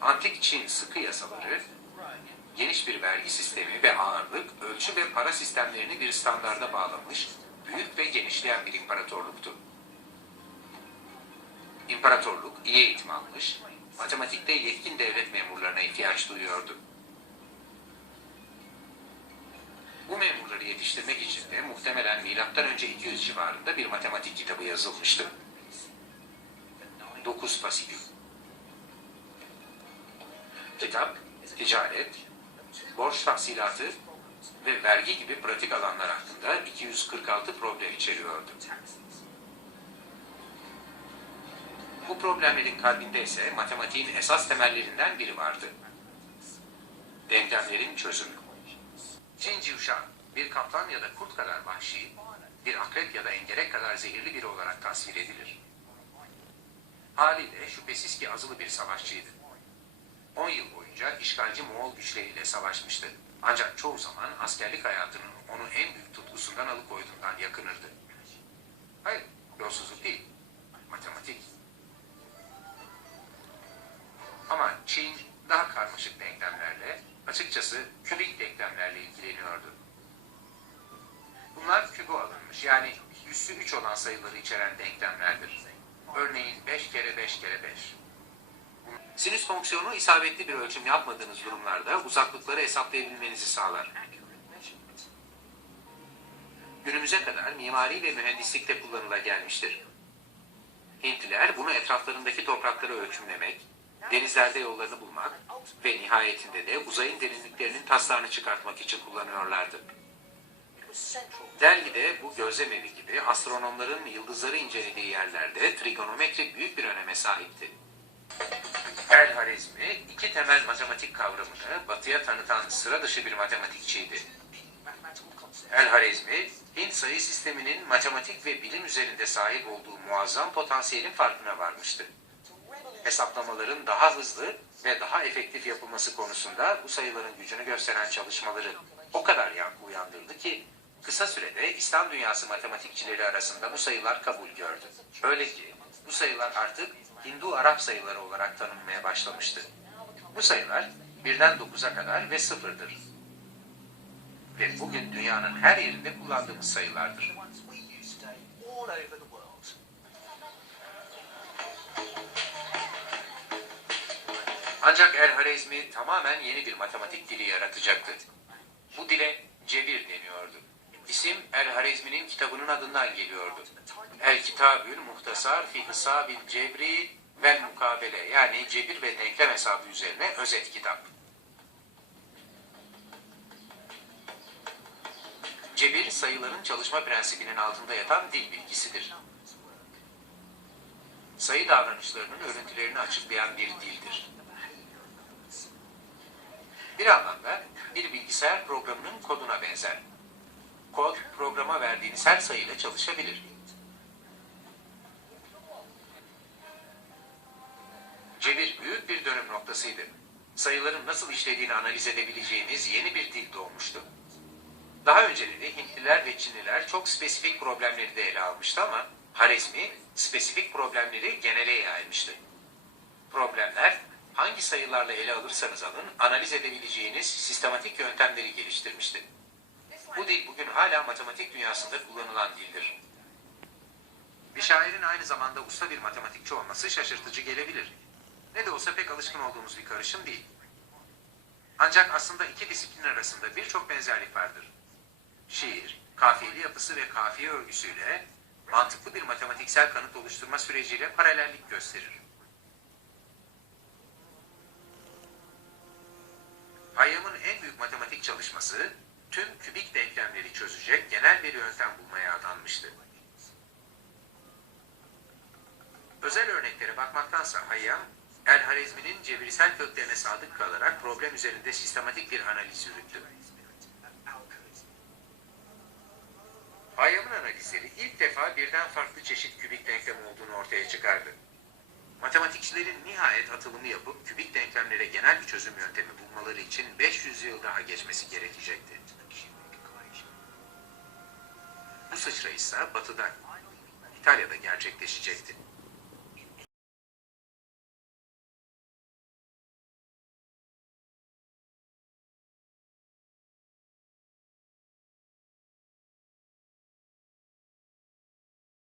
Antik Çin sıkı yasaları, geniş bir vergi sistemi ve ağırlık, ölçü ve para sistemlerini bir standarda bağlamış, büyük ve genişleyen bir imparatorluktu. İmparatorluk iyi eğitim almış, matematikte yetkin devlet memurlarına ihtiyaç duyuyordu. Bu memurları yetiştirmek için de muhtemelen M.Ö. 200 civarında bir matematik kitabı yazılmıştı. 9 fasikül. Kitap, ticaret, borç tahsilatı ve vergi gibi pratik alanlar hakkında 246 problem içeriyordu. Bu problemlerin kalbinde ise matematiğin esas temellerinden biri vardı. Denklemlerin çözümü. Çin Civşan, bir kaplan ya da kurt kadar vahşi, bir akrep ya da engerek kadar zehirli biri olarak tasvir edilir. Haliyle şüphesiz ki azılı bir savaşçıydı. 10 yıl boyunca işgalci Moğol güçleriyle savaşmıştı. Ancak çoğu zaman askerlik hayatının onu en büyük tutkusundan alıkoyduğundan yakınırdı. Hayır, yolsuzluk değil, matematik. Ama Çin daha karmaşık denklemlerle, açıkçası kübik denklemlerle ilgileniyordu. Bunlar kübü alınmış, yani üssü 3 olan sayıları içeren denklemlerdir. Örneğin 5 kere 5 kere 5. Sinüs fonksiyonu isabetli bir ölçüm yapmadığınız durumlarda uzaklıkları hesaplayabilmenizi sağlar. Günümüze kadar mimari ve mühendislikte kullanıla gelmiştir. Hintliler bunu etraflarındaki toprakları ölçümlemek, denizlerde yollarını bulmak ve nihayetinde de uzayın derinliklerinin taslarını çıkartmak için kullanıyorlardı. Delhi'de bu gözlem evi gibi astronomların yıldızları incelediği yerlerde trigonometri büyük bir öneme sahipti. El Harizmi iki temel matematik kavramını batıya tanıtan sıra dışı bir matematikçiydi. El Harizmi, Hint sayı sisteminin matematik ve bilim üzerinde sahip olduğu muazzam potansiyelin farkına varmıştı. Hesaplamaların daha hızlı ve daha efektif yapılması konusunda bu sayıların gücünü gösteren çalışmaları o kadar yankı uyandırdı ki kısa sürede İslam dünyası matematikçileri arasında bu sayılar kabul gördü. Öyle ki bu sayılar artık Hindu-Arap sayıları olarak tanınmaya başlamıştı. Bu sayılar birden 9'a kadar ve sıfırdır. Ve bugün dünyanın her yerinde kullandığımız sayılardır. Ancak El-Harizmi tamamen yeni bir matematik dili yaratacaktı. Bu dile cebir deniyordu. İsim El-Harizmi'nin kitabının adından geliyordu. El Kitabül Muhtasar fi Hisabil Cebri ve Mukabele yani cebir ve denklem hesabı üzerine özet kitap. Cebir sayıların çalışma prensibinin altında yatan dil bilgisidir. Sayı davranışlarının örüntülerini açıklayan bir dildir. Bir anlamda bir bilgisayar programının koduna benzer. Kod, programa verdiğiniz her sayıyla çalışabilir. Cebir büyük bir dönüm noktasıydı. Sayıların nasıl işlediğini analiz edebileceğiniz yeni bir dil doğmuştu. Daha önceleri Hintliler ve Çinliler çok spesifik problemleri de ele almıştı ama Harizmi spesifik problemleri genele yaymıştı. Problemler hangi sayılarla ele alırsanız alın analiz edebileceğiniz sistematik yöntemleri geliştirmişti. Bu dil bugün hala matematik dünyasında kullanılan dildir. Bir şairin aynı zamanda usta bir matematikçi olması şaşırtıcı gelebilir. Ne de olsa pek alışkın olduğumuz bir karışım değil. Ancak aslında iki disiplin arasında birçok benzerlik vardır. Şiir, kafiyeli yapısı ve kafiye örgüsüyle mantıklı bir matematiksel kanıt oluşturma süreciyle paralellik gösterir. Hayyam'ın en büyük matematik çalışması tüm kübik denklemleri çözecek genel bir yöntem bulmaya adanmıştı. Özel örneklere bakmaktansa Hayyam, El Harizmi'nin cebirsel köklerine sadık kalarak problem üzerinde sistematik bir analiz yürüttü. Hayyam'ın analizleri ilk defa birden farklı çeşit kübik denklem olduğunu ortaya çıkardı. Matematikçilerin nihayet atılımı yapıp kübik denklemlere genel bir çözüm yöntemi bulmaları için 500 yıl daha geçmesi gerekecekti. Sıçrayışsa batıda, İtalya'da gerçekleşecekti.